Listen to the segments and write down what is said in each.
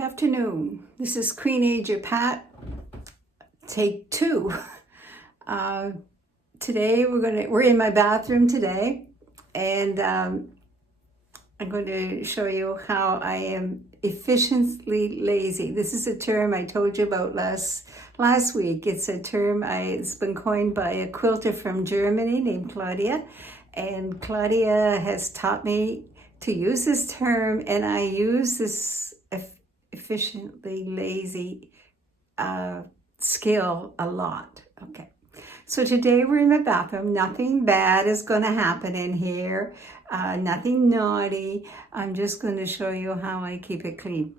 afternoon. This is Queen Ager Pat, take 2. Today we're in my bathroom today, and I'm going to show you how I am efficiently lazy. This is a term I told you about last week. It's a term it's been coined by a quilter from Germany named Claudia, and Claudia has taught me to use this term, and I use this efficiently lazy skill a lot. Okay, so today we're in the bathroom. Nothing bad is going to happen in here, nothing naughty. I'm just going to show you how I keep it clean.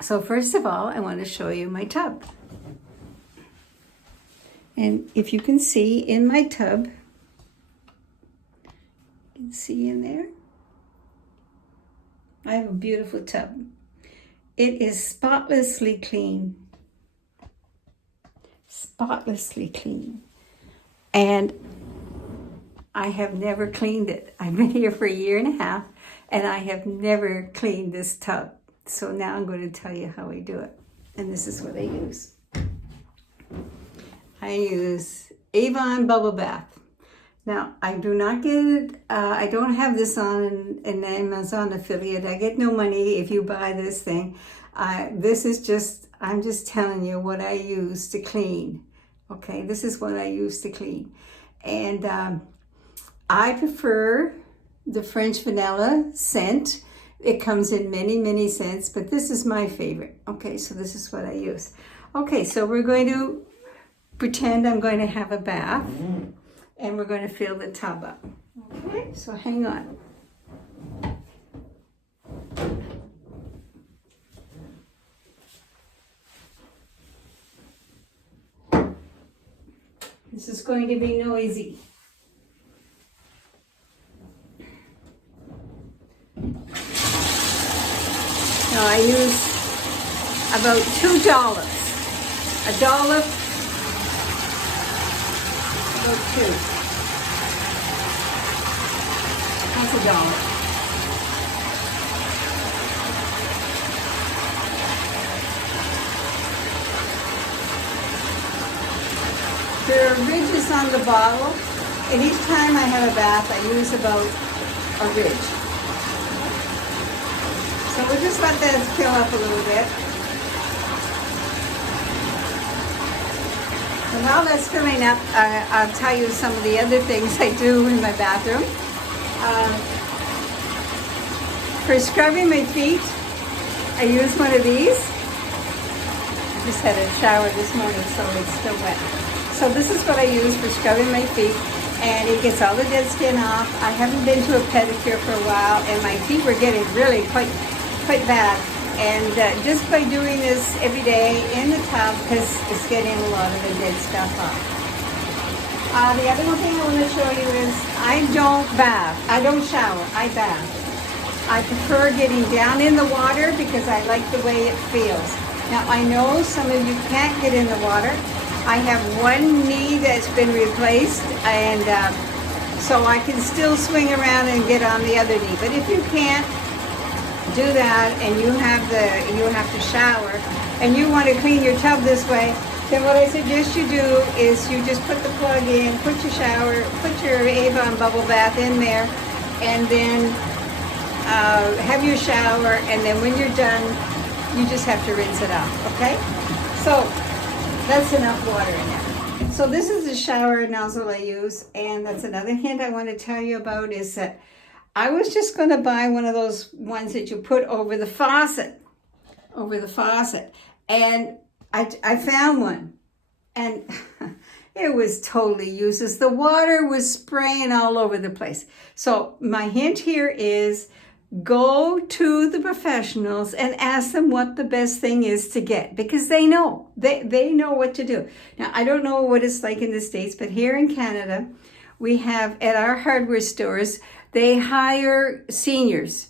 So first of all, I want to show you my tub. And if you can see in my tub, you can see in there, I have a beautiful tub. It is spotlessly clean. Spotlessly clean. And I have never cleaned it. I've been here for 1.5 years, and I have never cleaned this tub. So now I'm going to tell you how I do it. And this is what I use. I use Avon Bubble Bath. Now, I do not get it, I don't have this on an Amazon affiliate. I get no money if you buy this thing. This is just, I'm just telling you what I use to clean. Okay, this is what I use to clean. And I prefer the French vanilla scent. It comes in many, many scents, but this is my favorite. Okay, so this is what I use. Okay, so we're going to pretend I'm going to have a bath. And we're going to fill the tub up. Okay, so hang on. This is going to be noisy. Now I use about $2. $1. About 2. That's $1. There are ridges on the bottle, and each time I have a bath, I use about a ridge. So we'll just let that fill up a little bit. And while that's filling up, I'll tell you some of the other things I do in my bathroom. For scrubbing my feet, I use one of these. I just had a shower this morning, so it's still wet. So this is what I use for scrubbing my feet, and it gets all the dead skin off. I haven't been to a pedicure for a while, and my feet were getting really quite bad. And just by doing this every day in the tub, it's getting a lot of the dead stuff off. The other one thing I want to show you is I don't bath. I don't shower. I bath. I prefer getting down in the water because I like the way it feels. Now, I know some of you can't get in the water. I have one knee that's been replaced, and so I can still swing around and get on the other knee. But if you can't do that, and you have to shower, and you want to clean your tub this way, then what I suggest you do is you just put the plug in, put your Avon Bubble Bath in there, and then have your shower, and then when you're done, you just have to rinse it off, okay? So that's enough water in there. So this is the shower nozzle I use, and that's another hint I want to tell you about is that I was just going to buy one of those ones that you put over the faucet, and I found one, and it was totally useless. The water was spraying all over the place. So my hint here is go to the professionals and ask them what the best thing is to get, because they know. They know what to do. Now, I don't know what it's like in the States, but here in Canada, we have at our hardware stores, they hire seniors.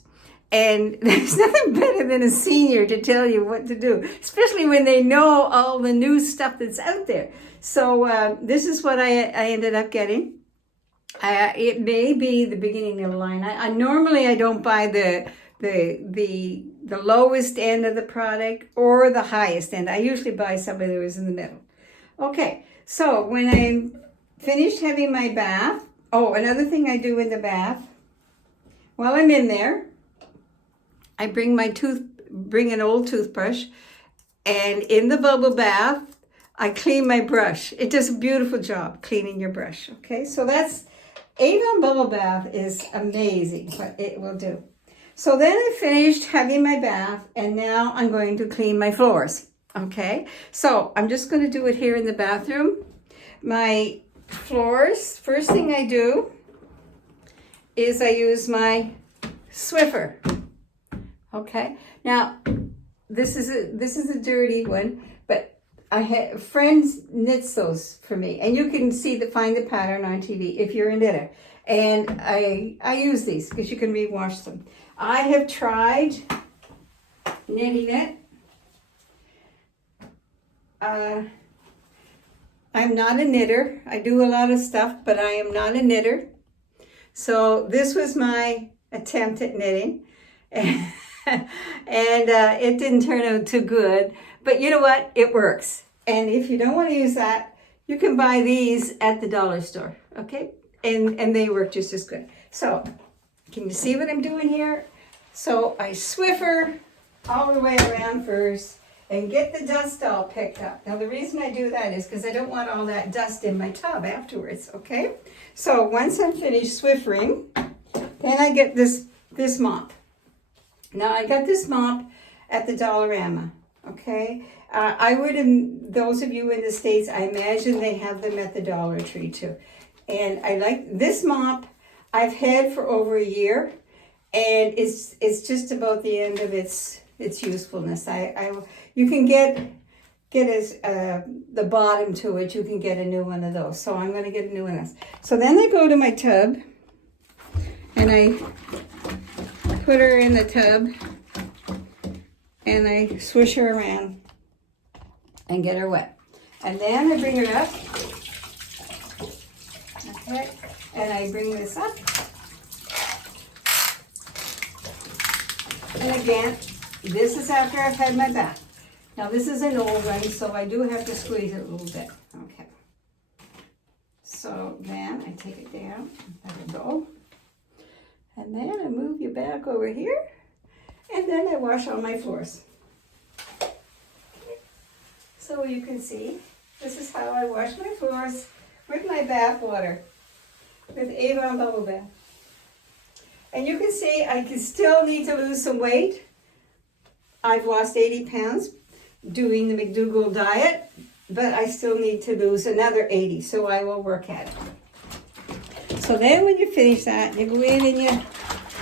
And there's nothing better than a senior to tell you what to do, especially when they know all the new stuff that's out there. So this is what I ended up getting. It may be the beginning of the line. Normally I don't buy the the lowest end of the product or the highest end. I usually buy something that was in the middle. Okay, so when I'm finished having my bath, oh, another thing I do in the bath, while I'm in there, I bring an old toothbrush, and in the bubble bath, I clean my brush. It does a beautiful job cleaning your brush. Okay, so that's Avon Bubble Bath is amazing what it will do. So then I finished having my bath, and now I'm going to clean my floors. Okay, so I'm just going to do it here in the bathroom. My floors, first thing I do is I use my Swiffer. Okay, now this is a dirty one, but I have friends knits those for me, and you can find the pattern on TV if you're a knitter. And I use these because you can rewash them. I have tried knitting it. I'm not a knitter. I do a lot of stuff, but I am not a knitter. So this was my attempt at knitting. And it didn't turn out too good. But you know what? It works. And if you don't want to use that, you can buy these at the dollar store. Okay? And they work just as good. So, can you see what I'm doing here? So I Swiffer all the way around first and get the dust all picked up. Now the reason I do that is because I don't want all that dust in my tub afterwards, okay? So once I'm finished Swiffering, then I get this mop. Now I got this mop at the Dollarama, okay? Those of you in the States, I imagine they have them at the Dollar Tree too. And I like this mop. I've had for over a year, and it's just about the end of its usefulness. You can get the bottom to it. You can get a new one of those. So I'm going to get a new one of those. So then I go to my tub, and I put her in the tub, and I swish her around and get her wet. And then I bring her up. Okay, and I bring this up. And again, this is after I've had my bath. Now this is an old one, so I do have to squeeze it a little bit. Okay. So then I take it down, let it go. And then I move you back over here. And then I wash all my floors. Okay. So you can see, this is how I wash my floors with my bath water, with Avon Bubble Bath. And you can see I can still need to lose some weight. I've lost 80 pounds doing the McDougall diet, but I still need to lose another 80, so I will work at it. So then when you finish that, you go in and you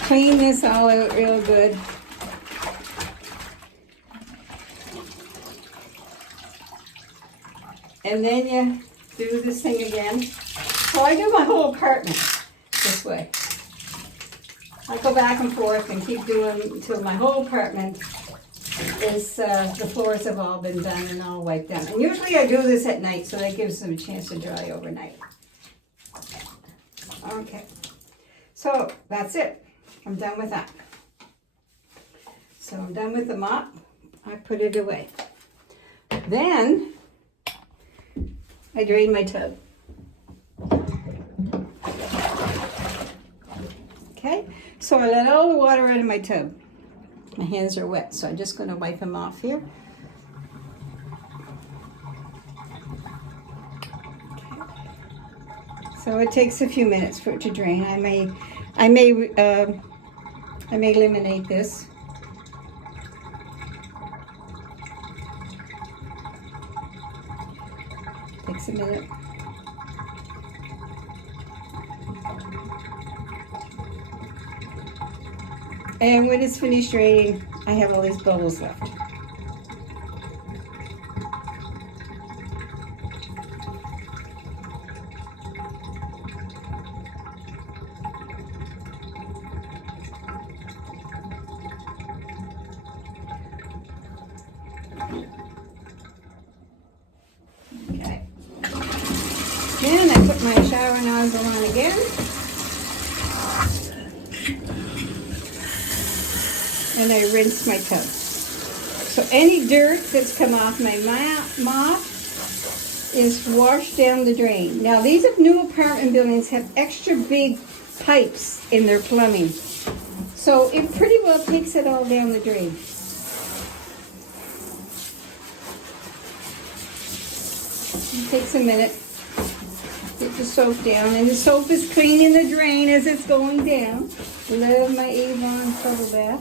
clean this all out real good. And then you do this thing again. So I do my whole apartment this way. I go back and forth and keep doing until my whole apartment is, the floors have all been done and all wiped down. And usually I do this at night, so that gives them a chance to dry overnight. Okay, so that's it. I'm done with that. So I'm done with the mop. I put it away. Then I drain my tub. Okay, so I let all the water out of my tub. My hands are wet, so I'm just going to wipe them off here. Okay. So it takes a few minutes for it to drain. I may eliminate this. Takes a minute. And when it's finished draining, I have all these bubbles left. Okay. Then I put my shower nozzle on again. and I rinse my tub. So any dirt that's come off my mop is washed down the drain. Now these new apartment buildings have extra big pipes in their plumbing. So it pretty well takes it all down the drain. It takes a minute. Get the soap down, and the soap is cleaning the drain as it's going down. Love my Avon bubble bath.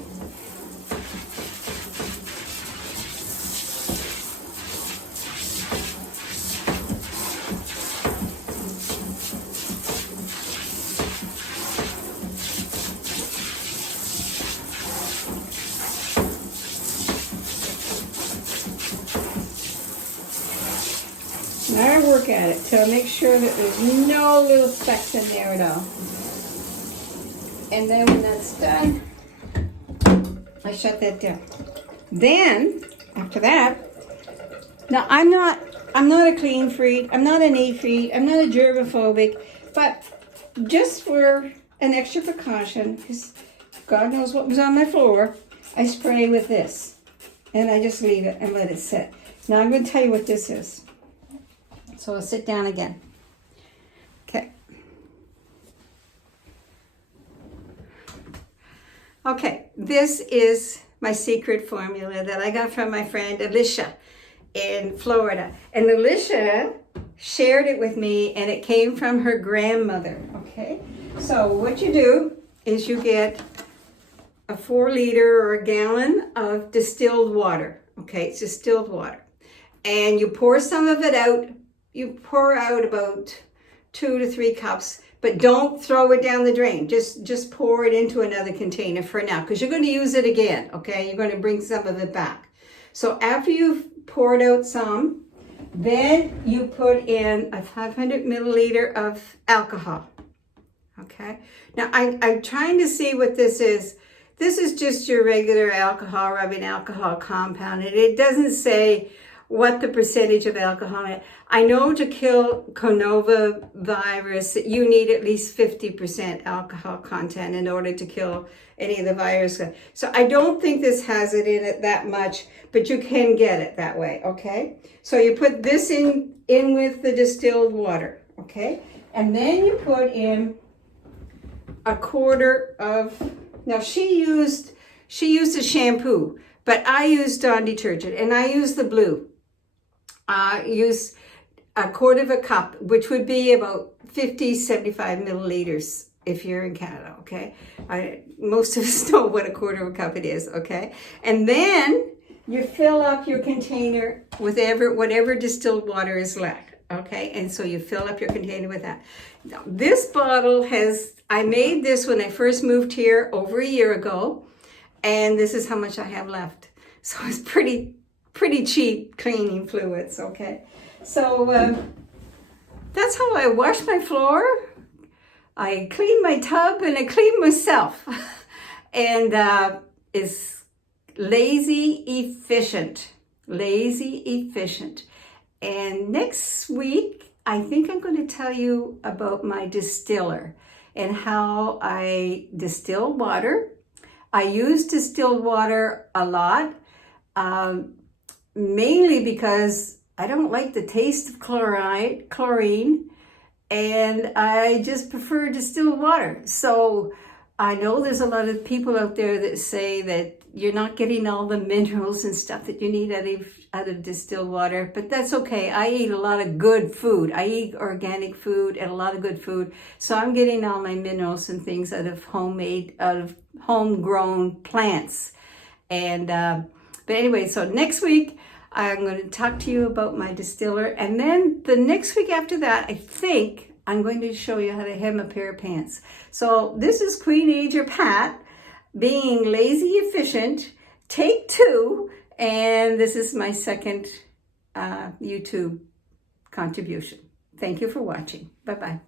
And I work at it till I make sure that there's no little specks in there at all. And then when that's done, I shut that down. Then, after that, now I'm not a clean freak, I'm not an neat freak, I'm not a germophobic, but just for an extra precaution, because God knows what was on my floor, I spray with this. And I just leave it and let it sit. Now I'm going to tell you what this is. So I'll sit down again. Okay. Okay, this is my secret formula that I got from my friend Alicia in Florida. And Alicia shared it with me, and it came from her grandmother, okay? So what you do is you get a 4 liter or a gallon of distilled water, okay? It's distilled water. And you pour some of it out. You pour out about 2 to 3 cups, but don't throw it down the drain. Just pour it into another container for now, because you're going to use it again, okay? You're going to bring some of it back. So after you've poured out some, then you put in a 500 milliliter of alcohol, okay? Now, I'm trying to see what this is. This is just your regular alcohol, rubbing alcohol compound, and it doesn't say what the percentage of alcohol is. I know to kill coronavirus, you need at least 50% alcohol content in order to kill any of the virus. So I don't think this has it in it that much, but you can get it that way, okay? So you put this in with the distilled water, okay? And then you put in a quarter of, now she used a shampoo, but I used Dawn detergent, and I use the blue. Use a quarter of a cup, which would be about 75 milliliters if you're in Canada, okay? Most of us know what a quarter of a cup it is, okay? And then you fill up your container with whatever distilled water is left, okay? And so you fill up your container with that. Now, this bottle I made this when I first moved here over a year ago, and this is how much I have left. So it's pretty cheap cleaning fluids, okay? So that's how I wash my floor. I clean my tub, and I clean myself. And it's lazy efficient. And next week, I think I'm going to tell you about my distiller and how I distill water. I use distilled water a lot. Mainly because I don't like the taste of chlorine, and I just prefer distilled water. So I know there's a lot of people out there that say that you're not getting all the minerals and stuff that you need out of distilled water, but that's okay. I eat a lot of good food. I eat organic food and a lot of good food. So I'm getting all my minerals and things out of homegrown plants. And, but anyway, so next week, I'm going to talk to you about my distiller. And then the next week after that, I think I'm going to show you how to hem a pair of pants. So this is Queen Ager Pat being lazy efficient, take 2. And this is my second YouTube contribution. Thank you for watching. Bye-bye.